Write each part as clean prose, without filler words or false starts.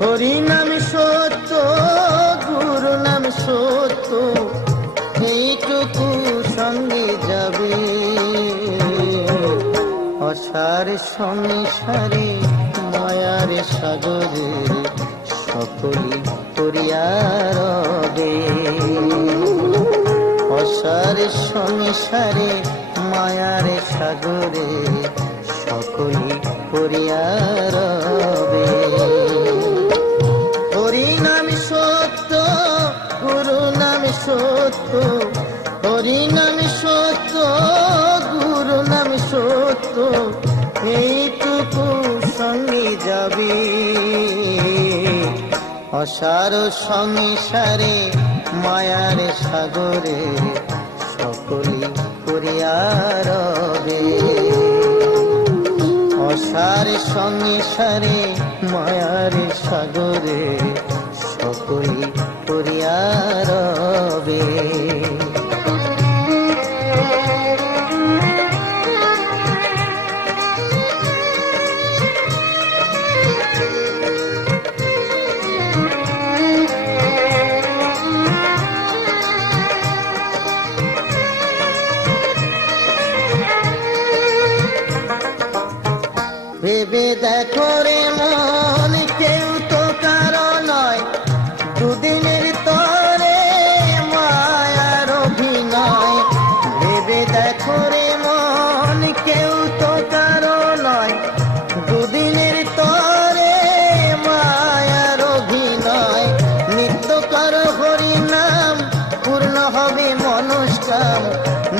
হরি নাম সত্য, গুরু নাম সত্য, এইটুকু সঙ্গে যাবে। অসার সংসারে মায়ার সাগরে সকলি করিয়া রবে। অসার সংসারে মায়ার সাগরে সকলি করিয়া রবে। হরি নাম সত্য, গুরু নাম সত্য, হরি নাম সত্য, গুরু নাম সত্য, এইটুকু সঙ্গে যাবে। অসার সংসারে মায়ার সাগরে সকলি করিয়া রবে। অসার সংসারে মায়ার সাগরে সকলি করিয়া রবে। ভেবে দেখো রে মন, কেউ তো কারো নয়, দুদিনের তরে মায়ার অভিনয়। ভেবে দেখো রে মন, কেউ তো কারো নয়, দুদিনের তরে মায়ার অভিনয়। নিত্য কর হরি নাম, পূর্ণ হবে মনস্কাম।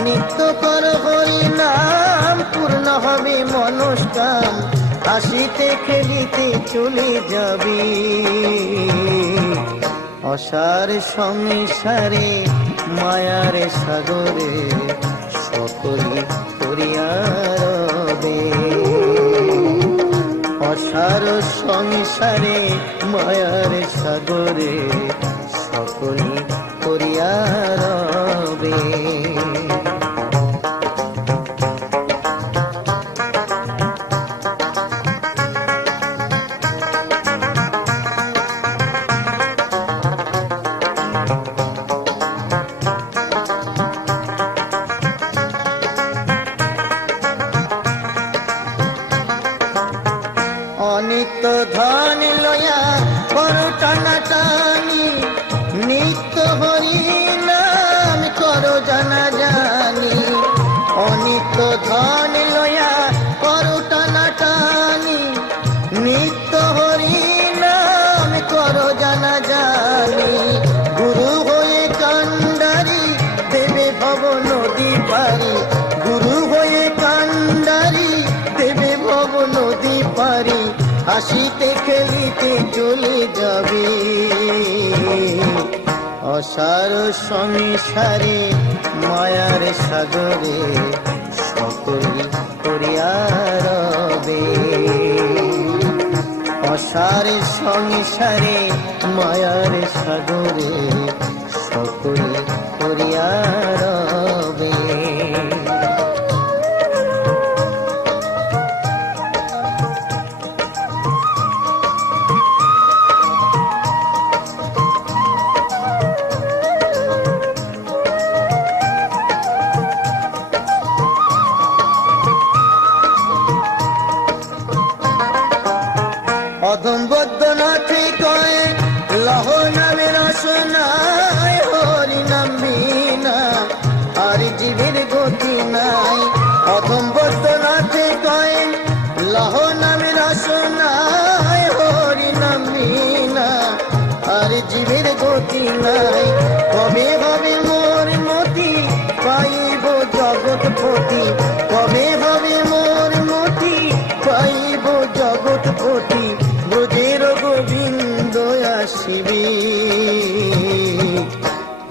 নিত্য কর হরি নাম, পূর্ণ হবে মনস্কাম। হাসিতে খেলিতে চলে যাবি। অসার সংসারে মায়ার সাগরে সকলি করিয়া রবে। অসার সংসারে মায়ার সাগরে সকলি করিয়া রবে। অনিত্য ধন লয়া করো টানাটানি, নিত্য হরি নাম করো জানা জানি। অনিত্য ধন লয়া করো টানাটানি, নিত্য হরি নাম করো জানা জানি। গুরু হয়ে কান্ডারি দেবে ভব নদী পারি, গুরু হয়ে কান্ডারি দেবে ভব নদী পারি। হাসিতে খেলিতে চলে যাবে। অসার সংসারে মায়ার সাগরে সকলি করিয়া রবে। অসার সংসারে মায়ার সাগরে সকলি করিয়া রবে। অধম বৈদ্যনাথে কয় লহ নামের রসনায়, হরি নাম বিনা আর জীবের গতি নাই। অধম বৈদ্যনাথে কয় লহ নামের রসনায়, হরি নাম বিনা আর জীবের গতি নাই। কবে হবে মোর মতি পাইব জগৎপতি, কবে হবে মোর মতি পাইব জগৎপতি। ব্রজের গোবিন্দ আসিবি।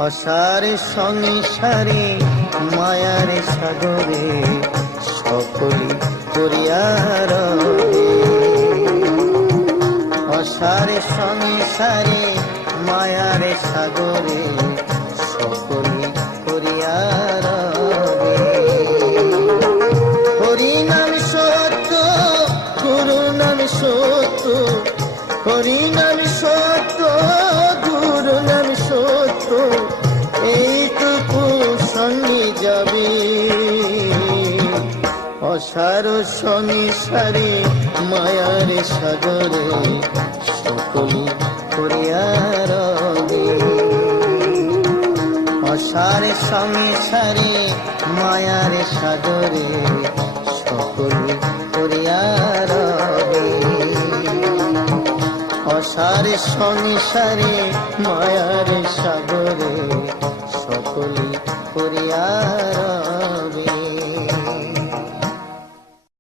অসার সংসারে মায়ার সাগরে সকলি করিয়া রবে। অসার সংসারে মায়ার সাগরে সকলি করিয়া রবে। হরি নাম সত্য, গুরু নাম সত্য, হরিনাম সত্য, গুরু নাম সত্য, এইটুকু সঙ্গে যাবে। অসার সংসারে মায়ার সাগরে সকলি করিয়া রবে। অসার সংসারে মায়ার সাগরে সকলি করিয়া রবে। অসার সংসারে মায়ার সাগরে সকলি করিয়া